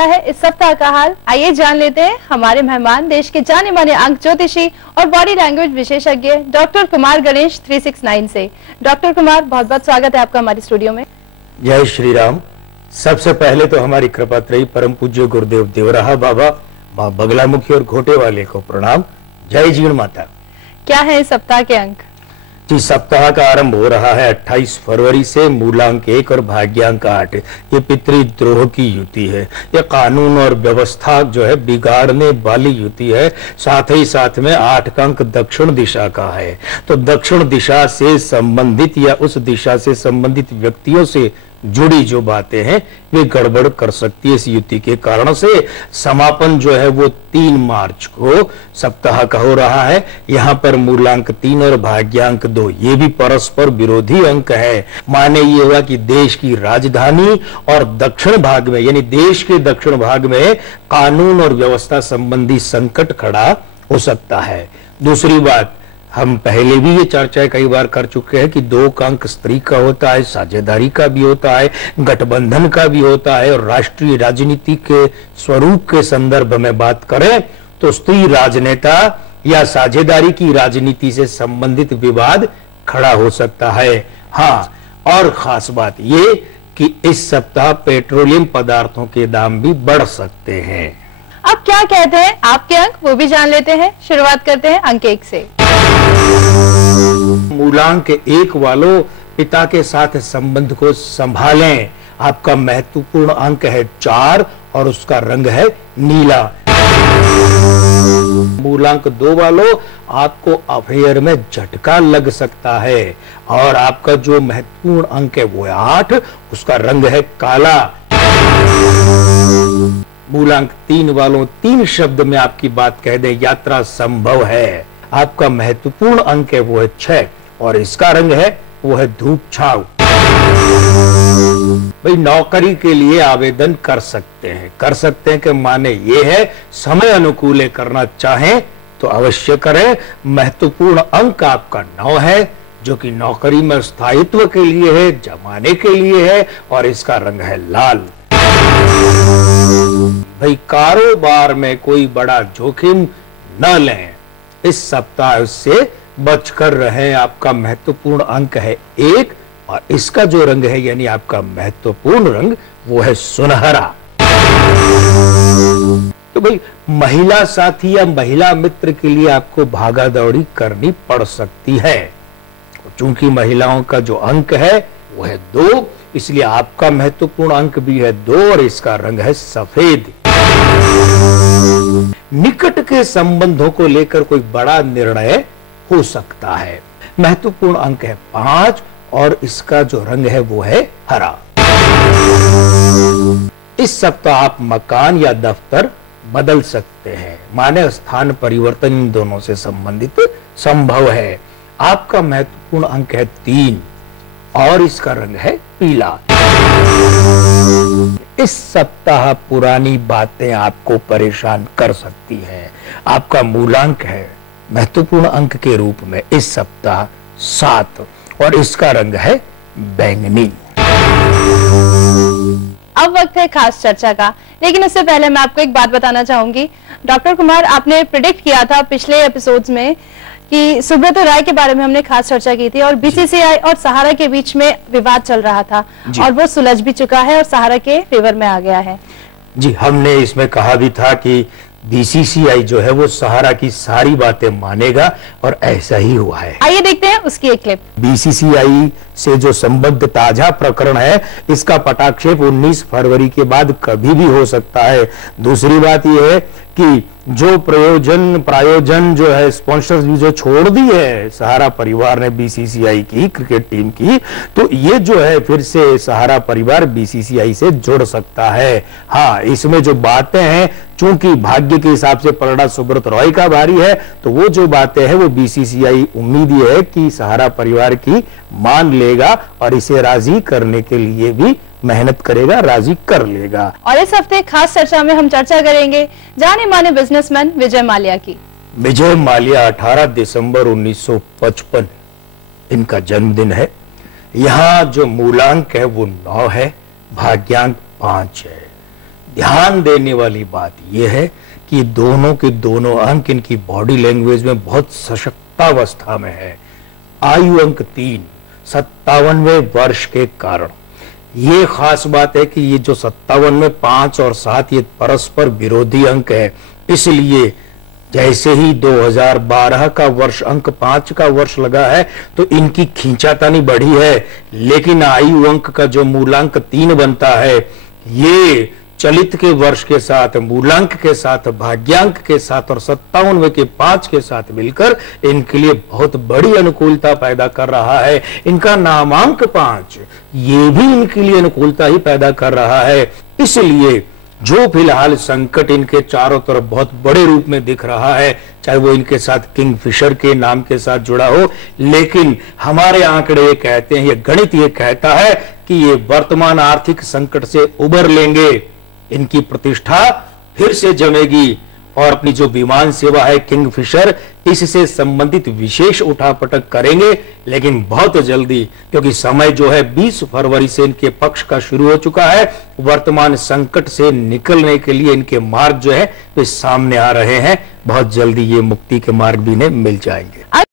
वाला है इस सप्ताह का हाल। आइए जान लेते हैं हमारे मेहमान देश के जाने माने अंक ज्योतिषी और बॉडी लैंग्वेज विशेषज्ञ डॉक्टर कुमार गणेश 369 से। डॉक्टर कुमार, बहुत बहुत स्वागत है आपका हमारे स्टूडियो में। जय श्री राम। सबसे पहले तो हमारी कृपात्रयी परम पूज्य गुरुदेव देवराहा बाबा, माँ बगलामुखी और घोटे वाले को प्रणाम। जय जीवन माता। क्या है इस सप्ताह के अंक? जी, सप्ताह का आरंभ हो रहा है 28 फरवरी से। मूलांक 1 और भाग्यांक 8। ये पितृद्रोह की युति है। ये कानून और व्यवस्था जो है बिगाड़ने वाली युति है। साथ ही साथ में 8 का अंक दक्षिण दिशा का है। तो दक्षिण दिशा से संबंधित या उस दिशा से संबंधित व्यक्तियों से जुड़ी जो बातें हैं वे गड़बड़ कर सकती है। इस युति के कारण से समापन जो है वो 3 मार्च को सप्ताह का हो रहा है। यहाँ पर मूलांक 3 और भाग्यांक 2 ये भी परस्पर विरोधी अंक है। माने ये हुआ कि देश की राजधानी और दक्षिण भाग में यानी देश के दक्षिण भाग में कानून और व्यवस्था संबंधी संकट खड़ा हो सकता है। दूसरी बात, हम पहले भी ये चर्चा कई बार कर चुके हैं कि 2 का अंक स्त्री का होता है, साझेदारी का भी होता है, गठबंधन का भी होता है। और राष्ट्रीय राजनीति के स्वरूप के संदर्भ में बात करें तो स्त्री राजनेता या साझेदारी की राजनीति से संबंधित विवाद खड़ा हो सकता है। हाँ, और खास बात ये कि इस सप्ताह पेट्रोलियम पदार्थों के दाम भी बढ़ सकते हैं। अब क्या कहते हैं आपके अंक, वो भी जान लेते हैं। शुरुआत करते हैं अंक 1 से। मूलांक 1 वालों, पिता के साथ संबंध को संभालें। आपका महत्वपूर्ण अंक है 4 और उसका रंग है नीला। मूलांक 2 वालों, आपको अफेयर में झटका लग सकता है और आपका जो महत्वपूर्ण अंक है वो है 8, उसका रंग है काला। मूलांक 3 वालों, 3 शब्द में आपकी बात कह दें, यात्रा संभव है। आपका महत्वपूर्ण अंक है वो है 6 और इसका रंग है वो है धूप छाव। भाई, नौकरी के लिए आवेदन कर सकते हैं कि माने ये है समय अनुकूल करना चाहें तो अवश्य करें। महत्वपूर्ण अंक आपका 9 है जो कि नौकरी में स्थायित्व के लिए है, जमाने के लिए है और इसका रंग है लाल। भाई, कारोबार में कोई बड़ा जोखिम न लें, इस सप्ताह उससे बचकर रहें। आपका महत्वपूर्ण अंक है 1 और इसका जो रंग है यानी आपका महत्वपूर्ण रंग वो है सुनहरा। तो भाई, महिला साथी या महिला मित्र के लिए आपको भागा दौड़ी करनी पड़ सकती है। चूंकि महिलाओं का जो अंक है वो है 2, इसलिए आपका महत्वपूर्ण अंक भी है 2 और इसका रंग है सफेद। निकट के संबंधों को लेकर कोई बड़ा निर्णय हो सकता है। महत्वपूर्ण अंक है 5 और इसका जो रंग है वो है हरा। इस सप्ताह आप मकान या दफ्तर बदल सकते हैं, माने स्थान परिवर्तन इन दोनों से संबंधित संभव है। आपका महत्वपूर्ण अंक है 3 और इसका रंग है पीला। इस सप्ताह पुरानी बातें आपको परेशान कर सकती हैं। आपका मूलांक है महत्वपूर्ण अंक के रूप में इस सप्ताह 7 और इसका रंग है बैंगनी। अब वक्त है खास चर्चा का, लेकिन उससे पहले मैं आपको एक बात बताना चाहूंगी। डॉक्टर कुमार, आपने प्रिडिक्ट किया था पिछले एपिसोड्स में कि सुब्रत राय के बारे में हमने खास चर्चा की थी और बीसीसीआई और सहारा के बीच में विवाद चल रहा था और वो सुलझ भी चुका है और सहारा के फेवर में आ गया है। जी, हमने इसमें कहा भी था कि बीसीसीआई जो है वो सहारा की सारी बातें मानेगा और ऐसा ही हुआ है। आइए देखते हैं उसकी एक क्लिप। बीसीसीआई से जो संबद्ध ताजा प्रकरण है इसका पटाक्षेप 19 फरवरी के बाद कभी भी हो सकता है। दूसरी बात यह है कि जो प्रायोजन जो है स्पॉन्सर्स भी जो छोड़ दी है सहारा परिवार ने बीसीसीआई की क्रिकेट टीम की, तो ये जो है फिर से सहारा परिवार बीसीसीआई से जुड़ सकता है। हाँ, इसमें जो बातें हैं, चूंकि भाग्य के हिसाब से पलड़ा सुब्रत रॉय का भारी है, तो वो जो बातें हैं वो बीसीसीआई उम्मीद ये है कि सहारा परिवार की मान लेगा और इसे राजी करने के लिए भी मेहनत करेगा, राजी कर लेगा। और इस हफ्ते खास चर्चा में हम चर्चा करेंगे जाने माने बिजनेसमैन विजय माल्या की। विजय माल्या 18 दिसंबर 1955 इनका जन्मदिन है। यहाँ जो मूलांक है वो 9 है, भाग्यांक 5 है। ध्यान देने वाली बात यह है कि दोनों के दोनों अंक इनकी बॉडी लैंग्वेज में बहुत सशक्तावस्था में है। आयु अंक 3 57वें वर्ष के कारण। ये खास बात है कि ये जो 57 में 5 और 7 ये परस्पर विरोधी अंक है, इसलिए जैसे ही 2012 का वर्ष अंक 5 का वर्ष लगा है तो इनकी खींचातानी बढ़ी है, लेकिन आयु अंक का जो मूलांक 3 बनता है ये चलित के वर्ष के साथ, मूलांक के साथ, भाग्यांक के साथ और 57वें के 5 के साथ मिलकर इनके लिए बहुत बड़ी अनुकूलता पैदा कर रहा है। इनका नामांक 5 ये भी इनके लिए अनुकूलता ही पैदा कर रहा है। इसलिए जो फिलहाल संकट इनके चारों तरफ बहुत बड़े रूप में दिख रहा है, चाहे वो इनके साथ किंगफिशर के नाम के साथ जुड़ा हो, लेकिन हमारे आंकड़े ये कहते हैं, ये गणित ये कहता है कि ये वर्तमान आर्थिक संकट से उबर लेंगे, इनकी प्रतिष्ठा फिर से जमेगी और अपनी जो विमान सेवा है किंगफिशर, इससे संबंधित विशेष उठापटक करेंगे, लेकिन बहुत जल्दी, क्योंकि समय जो है 20 फरवरी से इनके पक्ष का शुरू हो चुका है। वर्तमान संकट से निकलने के लिए इनके मार्ग जो है वे सामने आ रहे हैं। बहुत जल्दी ये मुक्ति के मार्ग भी इन्हें मिल जाएंगे।